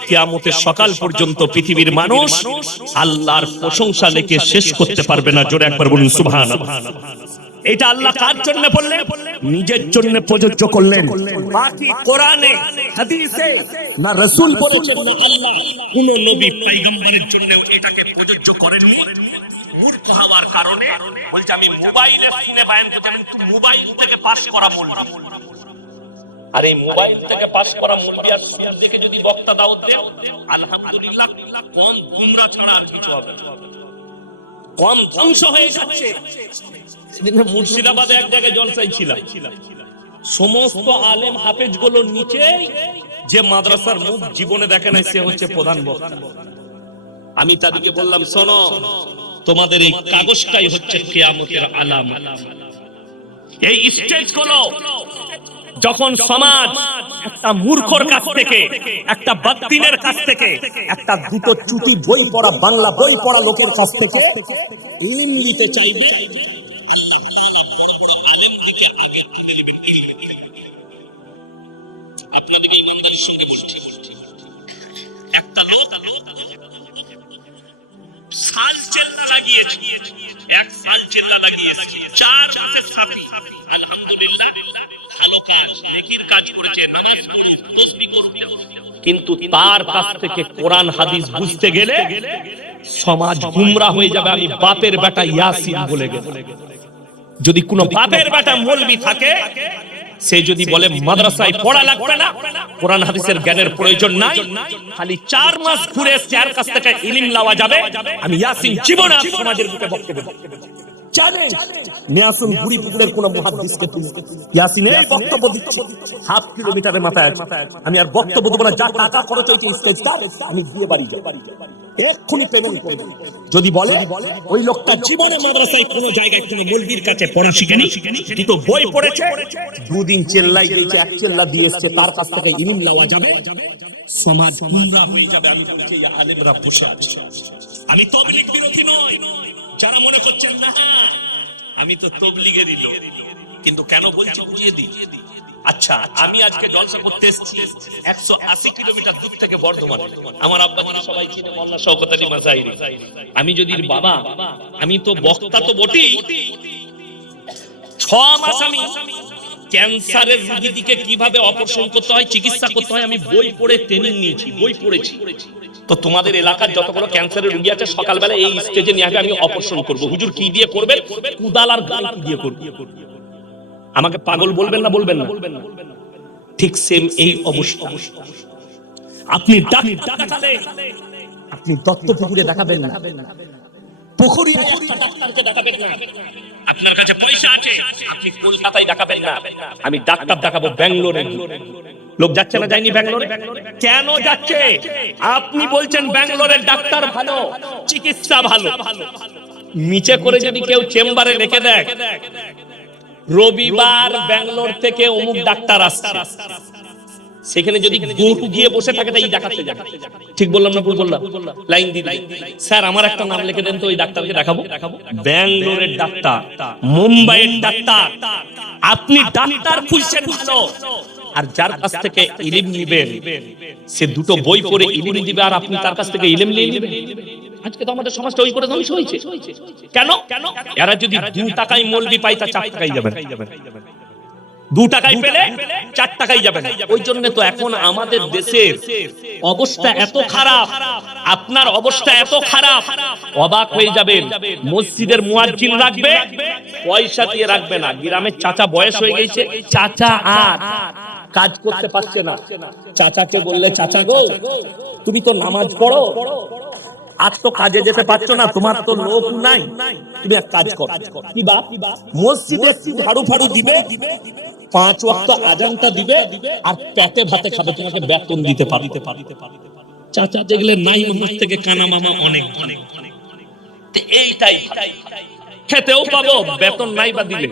কিয়ামতের সকাল পর্যন্ত পৃথিবীর মানুষ আল্লাহর প্রশংসা লিখে শেষ করতে পারবে না। জোরে একবার বলুন সুবহানাল্লাহ। এটা আল্লাহ কার জন্য বললেন? নিজের জন্য প্রযোজ্য করলেন। বাকি কোরআনে হাদিসে না রাসূল বলেছেন, না আল্লাহ কোন নবী পয়গম্বরের জন্য এটাকে প্রযোজ্য করেননি। মূর্খ হওয়ার কারণে বলছে আমি মোবাইলে শুনে বায়ান করতে, আমি তো মোবাইল থেকে পাস করা বলবো। আর এই মোবাইল থেকে পাস করা মুলবি আর সুর দেখে যদি বক্তা দাওয়াত দেয়, আলহামদুলিল্লাহ কোন গুমরা ছাড়া আর কিছু হবে না। কম ধ্বংস হয়ে যাচ্ছে। মুর্শিদাবাদে এক জায়গায় জলসাই ছিল, সমস্ত আলেম হাফেজ গুলো নিচে, যে মাদ্রাসার মুখ জীবনে দেখে নাই সে হচ্ছে প্রধান বক্তা। আমি তাদেরকে বললাম, শোনো, তোমাদের এই কাগজটাই হচ্ছে কিয়ামতের আলামত। এই স্টেজ গুলো যখন সমাজ একটা মূর্খর কাছ থেকে, একটা বাদদিনের কাছ থেকে, একটা দুটো চুটি বই পড়া বাংলা বই পড়া লোকের কাছ থেকে ইলম নিতে চাইবে, একটা লোক সাল চেল্লা লাগিয়েছে, এক সাল চেল্লা লাগিয়েছে, 4 মাসের ছাপি, আলহামদুলিল্লাহ কিন্তু তার কাছ থেকে কোরআন হাদিস বুঝতে গেলে সমাজ গুমরা হয়ে যাবে। আমি বাপের বেটা ইয়াসিন বলে গেল। যদি কোনো বাপের বেটা মৌলবি থাকে, সে যদি বলে মাদ্রাসায় পড়া লাগবে না, কোরআন হাদিসের জ্ঞানের প্রয়োজন নাই, খালি 4 মাস ঘুরে যার কাছ থেকে ইলম লওয়া যাবে, আমি ইয়াসিন জীবনে সমাজের বুকে বক্তব্য দেব। চ্যালেঞ্জ নিয়াসুন বুড়ি পুকুরের কোন মুহাদ্দিসকে তুমি ইয়াসিনের বক্তব্য দিচ্ছি, 1/2 কিলোমিটারের মাথায় আছে, আমি আর বক্তব্য দেব না। যা টাকা খরচ হয়েছে স্টেজটা আমি দিয়ে বাড়ি যাব, এক্ষুনি পেমেন্ট করব। যদি বলে ওই লোকটা জীবনে মাদ্রাসায় কোন জায়গায় কোন মৌলবীর কাছে পড়া শিখেনি, কিন্তু বই পড়েছে, 2 দিন চেল্লাই দিয়েছে, এক চেল্লা দিয়ে এসেছে, তার কাছ থেকে ইলম লওয়া যাবে, সমাজ গুমরা হয়ে যাবে। আমি বলছি এই আলেমরা বসে আছে। আমি তাবলীগ বিরোধী নই, যারা মনে করছেন না আমি তো তাবলীগেরই লোক, কিন্তু কেন বলছি বুঝিয়ে দিই। আচ্ছা, আমি আজকে জলসা করতে এসেছি 180 কিলোমিটার দূর থেকে বর্ধমান। আমার আব্বা সবাই চিনে, মোল্লা শওকত আলী মাজাহিরি। আমি যদি বাবা, আমি তো বক্তা তো বটেই, 6 মাস আমি ক্যান্সারের রোগীকে কিভাবে অপারেশন করতে হয়, চিকিৎসা করতে হয়, আমি বই পড়ে ট্রেনিং নিয়েছি, বই পড়েছি। তো তোমাদের এলাকার যতগুলো ক্যান্সারের রোগী আছে সকালবেলা এই স্টেজে নিয়ে আমি অপারেশন করব। হুজুর কি দিয়ে করবে? কুদাল আর গাল দিয়ে করবে। আমাকে পাগল বলবেন না, বলবেন না? ঠিক সেম এই অবস্থা। আপনি দেখালে আপনি দত্তপুকুরে দেখাবেন না, পুকুরিয়ায় একটা ডাক্তারকে দেখাবেন না। আপনার কাছে পয়সা আছে, আপনি কলকাতায় দেখাবেন না। আমি ডাক্তার দেখাবো ব্যাঙ্গালোরে। লোক যাচ্ছে না, যায়নি ব্যাঙ্গালোরে? কেন যাচ্ছে? আপনি বলছেন ব্যাঙ্গালোরের ডাক্তার ভালো, চিকিৎসা ভালো। নিচে করে যদি কেউ চেম্বারে রেখে দেয়, রবিবার ব্যাঙ্গালোর থেকে অমুক ডাক্তার আসছে, সেখানে যদি গিয়ে বসে থাকে তাই দেখাতে যাবে। ঠিক বললাম না ভুল বললাম? লাইন দিন, স্যার আমার একটা নাম লিখে দেন তো, ওই ডাক্তারকে দেখাবো। ব্যাঙ্গালোরের ডাক্তার, মুম্বাইয়ের ডাক্তার। আপনি ডাক্তার খুঁজছেন ভালো, আর যার কাছ থেকে ইলম নিবেন সে দুটো বই পড়ে ইলম দিবে, আর আপনি তার কাছ থেকে ইলম নিয়ে নেবেন। আজকে তো আমাদের সমাজটা ওই করে ধ্বংস হয়েছে। কেন? এরা যদি 2 টাকায় মৌলবি পায় তা 4 টাকায় যাবেন, 2 টাকায় পেলে 4 টাকায় যাবেন। ওই জন্য তো এখন আমাদের দেশের অবস্থা এত খারাপ, আপনার অবস্থা এত খারাপ, অবাক হয়ে যাবেন। মসজিদের মুয়াজ্জিন রাখবে, পয়সা দিয়ে রাখবে না। গ্রামের চাচা বয়স হয়ে গেছে, চাচা আর কাজ করতে পারছে না। চাচাকে বললে, চাচা গো তুমি তো নামাজ পড়ো, আজ তো কাজে যেতে পারছো না, তোমার তো লোক নাই, তুমি এক কাজ করো। কি বাপ? মসজিদে ঝাড়ু ফাড়ু দিবে, 5 ওয়াক্ত আজানটা দিবে, আর পেটে ভাতে খাবে, তোমাকে বেতন দিতে পারবে। চাচা দেখলে নাই মামার থেকে কানা মামা অনেক অনেক। এইটাই খেতেও পাবো, বেতন নাই বা দিলে।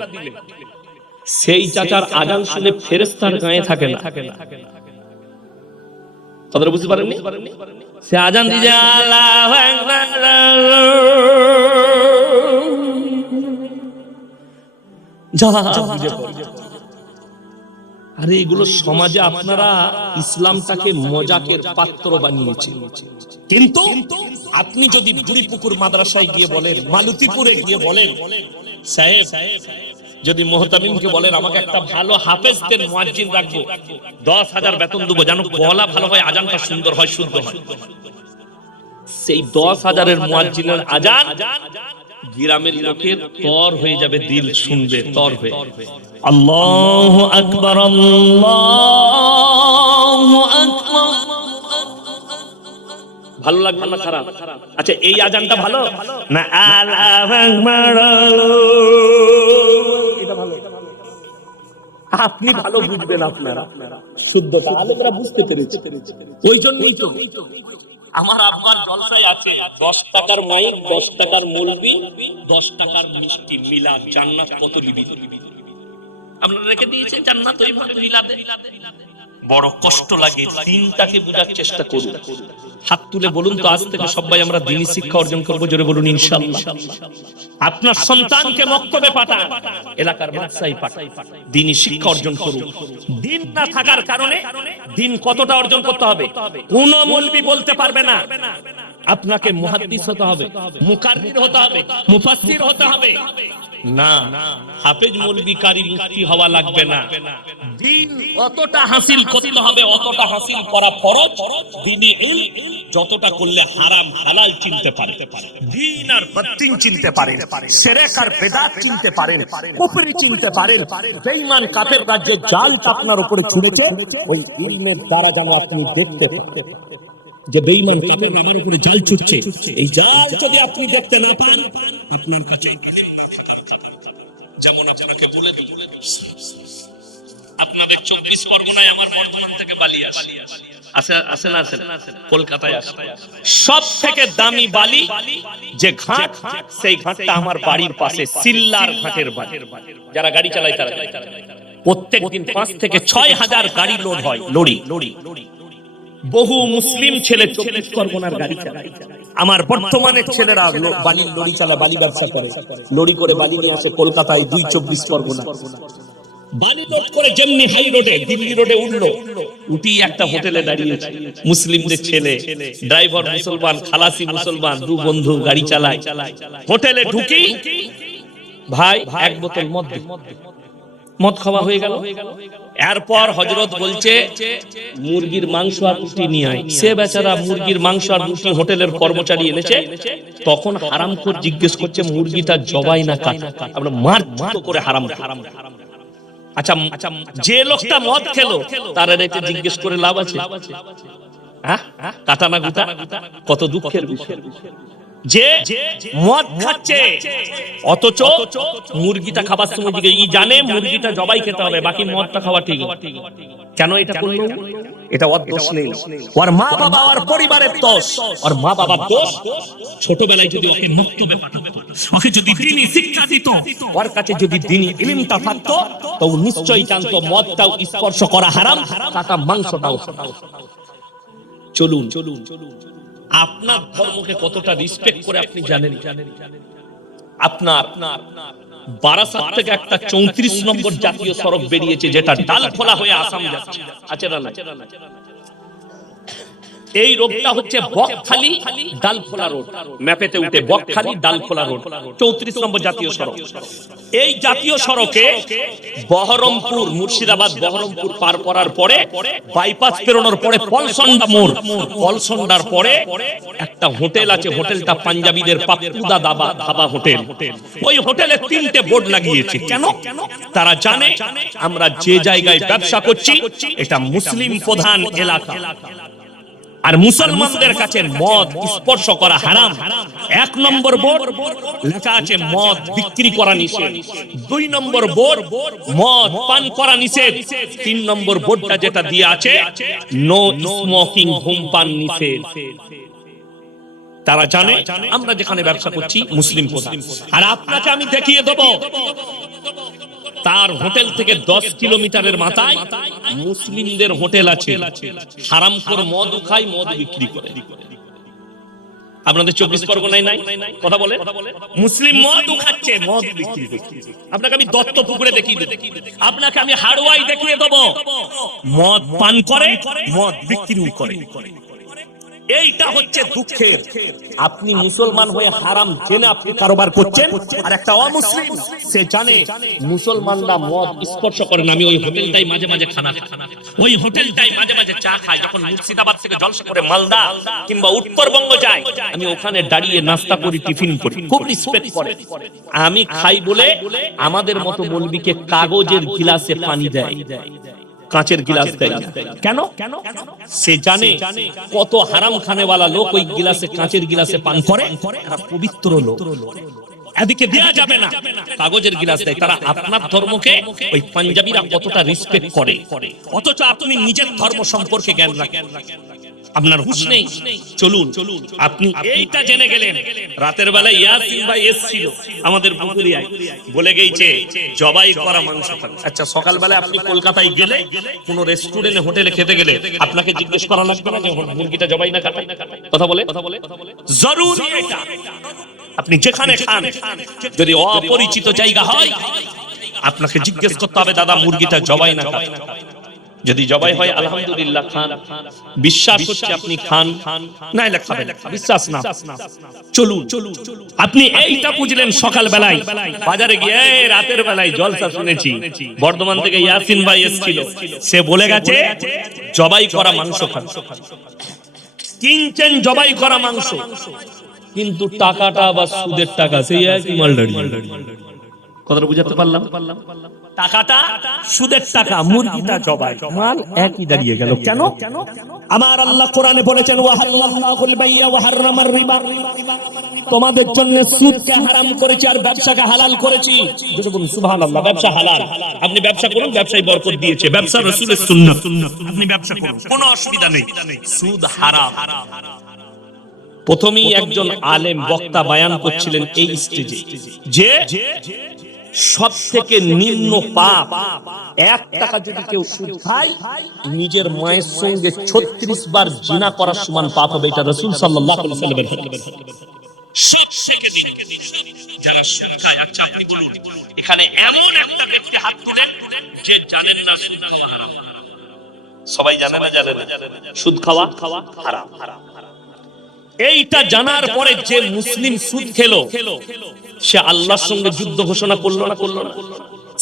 সেই চাচার আজান শুনে ফেরেশতার গায়ে থাকে না। তাদের বুঝতে পারেননি? সে আজান দিয়ে আল্লাহু আকবার, যা বুঝে পড়ে। আরে এগুলো সমাজে আপনারা ইসলামটাকে মজাকের পাত্র বানিয়েছেন। কিন্তু আপনি যদি বুড়িপুকুর মাদ্রাসায় গিয়ে বলেন, মালতীপুরে গিয়ে বলেন, সাহেব যদি মোহতামিমকে বলেন আমাকে একটা ভালো হাফেজদের মুয়াজ্জিন রাখবো, 10,000 বেতন দেবো, যেন গলা ভালো হয়, আজানটা সুন্দর হয়, শুদ্ধ হয়। সেই 10,000-এর মুয়াজ্জিনের আজান গ্রামের লোকের তর হয়ে যাবে, দিল শুনবে তর হয়ে। আল্লাহু আকবার, আল্লাহু আকবার। ভালো লাগবে না খারাপ? আচ্ছা এই আজানটা ভালো না আল্লাহু আকবার, এটা ভালো? আপনি ভালো বুঝবেন, আপনারা শুদ্ধতা আলেমরা বুঝতে পেরেছে। ওই জন্যই তো আমার আব্বার জলসায় আছে 10 টাকার মাইক, 10 টাকার মৌলবি, 10 টাকার মিষ্টি, মিলাদ, জান্নাত কত লিবি আপনারা রেখে দিয়েছেন, জান্নাত ওইভাবে মিলাদে। বড় কষ্ট লাগে, দিনটাকে বোঝার চেষ্টা করুন। হাত তুলে বলুন তো আজ থেকে সবাই আমরা দ্বীনি শিক্ষা অর্জন করব, জোরে বলুন ইনশাআল্লাহ। আপনার সন্তানকে মক্তবে পাঠান, এলাকার মাদ্রাসায় পাঠান, দ্বীনি শিক্ষা অর্জন করুন। দিন না থাকার কারণে দিন কতটা অর্জন করতে হবে কোন মৌলবি বলতে পারবে না। আপনাকে মুহাদ্দিস হতে হবে, মুকাররির হতে হবে, মুফাসসির হতে হবে না। হাফেজ মৌলবি কারি মুফতি হওয়া লাগবে না। দিন অতটা হাসিল করতে হবে, অতটা হাসিল করা ফরজ। দ্বীনি ইলম যতটা করলে হারাম হালাল চিনতে পারে, দ্বীন আর বাতিল চিনতে পারেন, শিরক আর বিদআত চিনতে পারেন, কুফরি চিনতে পারেন, বেঈমান কাফের রাজ্যে জাল আপনার উপরে ছুঁড়েছে, ওই ইলমের দ্বারা যেন আপনি দেখতে পান যে বেঈমান কাফের আমার উপরে জাল ছুটছে। এই জাল যদি আপনি দেখতে না পান, আপনার কাছে যেমন আপনাকে বলে দিল, আপনাদের 24 পরগনায় আমার বর্ধমান থেকে বালি আসে না, কলকাতায় আসে। সব থেকে দামি বালি যে ঘাট, সেই ঘাটটা আমার বাড়ির পাশে, সিল্লার ঘাটের বাড়ি। যারা গাড়ি চালায় তারা প্রত্যেকদিন 5 থেকে 6,000 গাড়ি লোড হয়, লরি। বহু মুসলিম ছেলে 24 পরগনার গাড়ি চালায়। আমার বর্তমানের ছেলেরা বালির লরি চালায়, বালি ব্যবসা করে, লরি করে বালি নিয়ে আসে কলকাতায় 24 পরগনা। বালি লোড করে যেমনি হাই রোডে, দিল্লি রোডে উঠলো, উঠি একটা হোটেলে দাঁড়িয়েছে, মুসলিমদের ছেলে, ড্রাইভার মুসলমান, খালাসি মুসলমান, দু বন্ধু গাড়ি চালায়। হোটেলে ঢুকি, ভাই এক বোতল মদ খাওয়া হয়ে গেল। এরপর হযরত বলছে মুরগির মাংস আর রুটি নিয়ে আয়। সে বেচারা মুরগির মাংস আর রুটি হোটেলের কর্মচারী এনেছে, তখন হারামখোর জিজ্ঞেস করছে মুরগিটা জবাই না কাটা, আমরা মার করে হারাম। আচ্ছা যে লোকটা মদ খেলো তার রেটে জিজ্ঞেস করে লাভ আছে? হ্যাঁ, কাটা না গুটা, কত দুঃখের বিষয় যে মদ খাচ্ছে, অথচ মুরগিটা খাবার সময় দিকে জানে মুরগিটা জবাই খেতে হবে, বাকি মদটা খাওয়া ঠিক। কেন এটা করলো? এটা ওর দোষ নেই, ওর মা বাবা আর পরিবারের দোষ। ওর মা বাবার দোষ, ছোটবেলায় যদি ওকে মক্তবে পাঠাতো, ওকে যদি দ্বীনি শিক্ষা দিত, ওর কাছে যদি দ্বীনি ইলমটা থাকতো, তো নিশ্চয়ই জানতো মদটাও স্পর্শ করা হারাম, কাটা মাংসটাও। চলুন আপনার ধর্মকে কতটা রেসপেক্ট করে আপনি জানেন? আপনার বারাসাত থেকে একটা 34 নম্বর জাতীয় সড়ক বেরিয়েছে, যেটা ডালখোলা হয়ে আসাম যাচ্ছে, আছে না? এই রোডটা হচ্ছে বকখালি ডালখোলা রোড, ম্যাপেতে উঠে বকখালি ডালখোলা রোড, 34 নম্বর জাতীয় সড়ক। এই জাতীয় সড়কে বহরমপুর, মুর্শিদাবাদ বহরমপুর পার করার পরে বাইপাস পেরোনোর পরে পলসন্ডা মোড়, পলসন্ডার পরে একটা হোটেল আছে, হোটেলটা পাঞ্জাবিদের পাপ্পুদা ধাবা হোটেল। ওই হোটেলে 3টে বোর্ড লাগিয়েছে। কেন? তারা জানে আমরা যে জায়গায় ব্যবসা করছি এটা মুসলিম প্রধান এলাকা। আর মুসলমানদের কাছে মদ স্পর্শ করা হারাম। 1 নম্বর বোর্ড লেখা আছে মদ বিক্রি করা নিষেধ, 2 নম্বর বোর্ড মদ পান করা নিষেধ, 3 নম্বর বোর্ডটা যেটা দিয়ে আছে নো স্মোকিং, ধূমপান নিষেধ। তারা জানে আমরা যেখানে ব্যবসা করছি মুসলিম প্রধান, আর আপনাকে আমি দেখিয়ে দেব তার হোটেল থেকে 10 কিলোমিটারের মাথায় মুসলিমদের হোটেল আছে, হারামখোর মদ খায়, মদ বিক্রি করে। আপনাদের 24 পরগনায় নাই কথা বলে, মুসলিম মদ খাচ্ছে, মদ বিক্রি করছে। আপনাকে আমি দত্তপুকুরে দেখিয়ে দেব, আপনাকে আমি হাড়োয়াই দেখিয়ে দেব মদ পান করে, মদ বিক্রিও করে। এইটা হচ্ছে দুঃখের। আপনি মুসলমান হয়ে হারাম জেনে আপনি কারবার করছেন, আর একটা অমুসলিম সে জানে মুসলমানরা মদ স্পর্শ করে না। আমি ওই হোটেলটাই মাঝে মাঝে খানা খাই, ওই হোটেলটাই মাঝে মাঝে চা খাই। যখন মুর্শিদাবাদ থেকে জলসা করে মালদা কিংবা উত্তরবঙ্গ যাই, আমি ওখানে দাঁড়িয়ে নাস্তা করি, টিফিন করি, খুব রেসপেক্ট করে। আমি খাই বলে আমাদের মতো মৌলবীকে কাগজের গিলাসে পানি দেয়, কাঁচের গিলাস দেয়। কেন? সে জানে কত হারাম খানেওয়ালা লোক ওই গিলাসে, কাঁচের গিলাসে পান করে, এরা পবিত্র লোক, এদিকে দেয়া যাবে না, কাগজের গিলাস দেয়। তারা আপনার ধর্মকে, ওই পাঞ্জাবিরা কতটা রেসপেক্ট করে, অথচ আপনি নিজের ধর্ম সম্পর্কে জ্ঞান রাখেন, আপনার হুঁশ নেই। চলুন, আপনি এইটা জেনে গেলেন। রাতের বেলা ইয়াসিন ভাই এসেছিল আমাদের পুকুরিয়ায়, বলে গেছে জবাই করা মাংস খাবে। আচ্ছা, সকালবেলা আপনি কলকাতায় গেলে কোন রেস্টুরেন্টে, হোটেলে খেতে গেলে আপনাকে জিজ্ঞেস করা লাগবে না যে মুরগিটা জবাই না কাটা? কথা বলে জরুরি এটা। আপনি যেখানে খান, যদি অপরিচিত জায়গা হয়, আপনাকে জিজ্ঞেস করতে হবে দাদা মুরগিটা জবাই না কাটা। যদি জবাই হয় আলহামদুলিল্লাহ খান, বিশ্বাস হচ্ছে আপনি খান, নাইলে খাবেন, বিশ্বাস না। চলুন, আপনি এইটা বুঝলেন সকাল বেলায় বাজারে গিয়ে। রাতের বেলায় জলসা শুনেছি, বর্ধমান থেকে ইয়াসিন ভাই এসেছিল, সে বলে গেছে জবাই করা মাংস খান। কিনছেন জবাই করা মাংস, কিন্তু টাকাটা বা সুদের টাকা সেই একই মালদারি। কথাটা বুঝাতে পারলাম? টাকাটা সুদের টাকা, মুরগিটা জবাই, মাল একই দাঁড়িয়ে গেল। কেন? আমার আল্লাহ কোরআনে বলেছেন ওয়াহাল্লাহুল বাইয়া ওয়া হারামার রিবা, তোমাদের জন্য সুদকে হারাম করেছি আর ব্যবসাকে হালাল করেছি। যদি বলুন সুবহানাল্লাহ, ব্যবসা হালাল, আপনি ব্যবসা করুন, ব্যবসায় বরকত দিয়েছে, ব্যবসা রাসূলের সুন্নাত, আপনি ব্যবসা করুন, কোনো অসুবিধা নেই। সুদ হারাম। প্রথমেই একজন আলেম বক্তা বয়ান করছিলেন এই স্টেজে যে সব থেকে নিম্ন পাপ, 1 টাকা যদি কেউ সুদ খায়, নিজের মায়ের সঙ্গে 36 বার জিনা করার সমান পাপ হবে। এটা রাসূল সাল্লাল্লাহু আলাইহি ওয়াসাল্লামের হাদিস। সব থেকে যারা সুদ খায়, আচ্ছা আপনি বলুন, এখানে এমন একটা ব্যক্তি হাত তুলেন যে জানেন না সুদ খাওয়া হারাম? সবাই জানে না? জানে না সুদ খাওয়া হারাম। এইটা জানার পরে যে মুসলিম সুদ খেলো, সে আল্লাহর সঙ্গে যুদ্ধ ঘোষণা করলো না?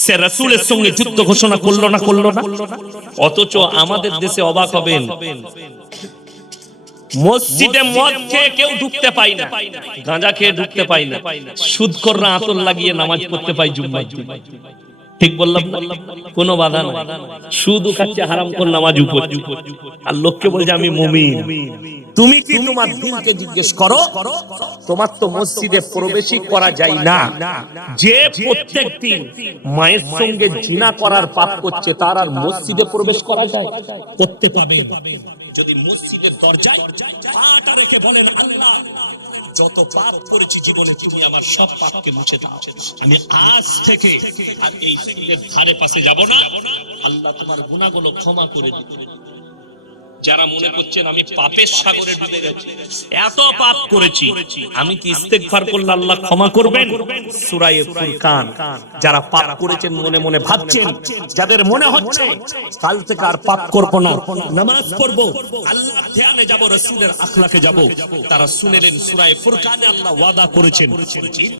সে রাসূলের সঙ্গে যুদ্ধ ঘোষণা করলো না? অথচ আমাদের দেশে অবাক হবেন, মসজিদে মদ খেয়ে কেউ ঢুকতে পায় না, গাঁজা খেয়ে ঢুকতে পায় না, সুদখোররা আতর লাগিয়ে নামাজ পড়তে পায় জুম্মায়। ঠিক বললাম না? কোনো বাধা নেই। সুদ খাচ্ছে, হারামখোর নামাজ উপর, আর লোককে বলছে আমি মুমিন। তুমি কি তোমার দিনকে জিজ্ঞেস করো? তোমার তো মসজিদে প্রবেশই করা যায় না। যে প্রত্যেক দিন মায়ের সঙ্গে জিনা করার পাপ করছে, তার আর মসজিদে প্রবেশ করা যায়? করতে পাবে যদি মসজিদের দরজায় পাটা রেখে বলেন আল্লাহ যত পাপ করেছি জীবনে, তুমি আমার সব পাপকে মুছে দাও, আমি আজ থেকে আর এই সুদের ধারে পাশে যাব না, আল্লাহ তোমার গুনাহগুলো ক্ষমা করে দিবেন। যারা মনে করছেন আমি পাপের সাগরে ডুবে গেছি, এত পাপ করেছি, আমি কি ইস্তেগফার করলে আল্লাহ ক্ষমা করবেন? সূরা ফুরকান। যারা পাপ করেছেন মনে মনে ভাবছেন, যাদের মনে হচ্ছে কাল থেকে আর পাপ করব না, নামাজ পড়ব, আল্লাহর ধ্যানে যাব, রাসূলের আখলাকে যাব, তারা শুনেলেন সূরা ফুরকানে আল্লাহ ওয়াদা করেছেন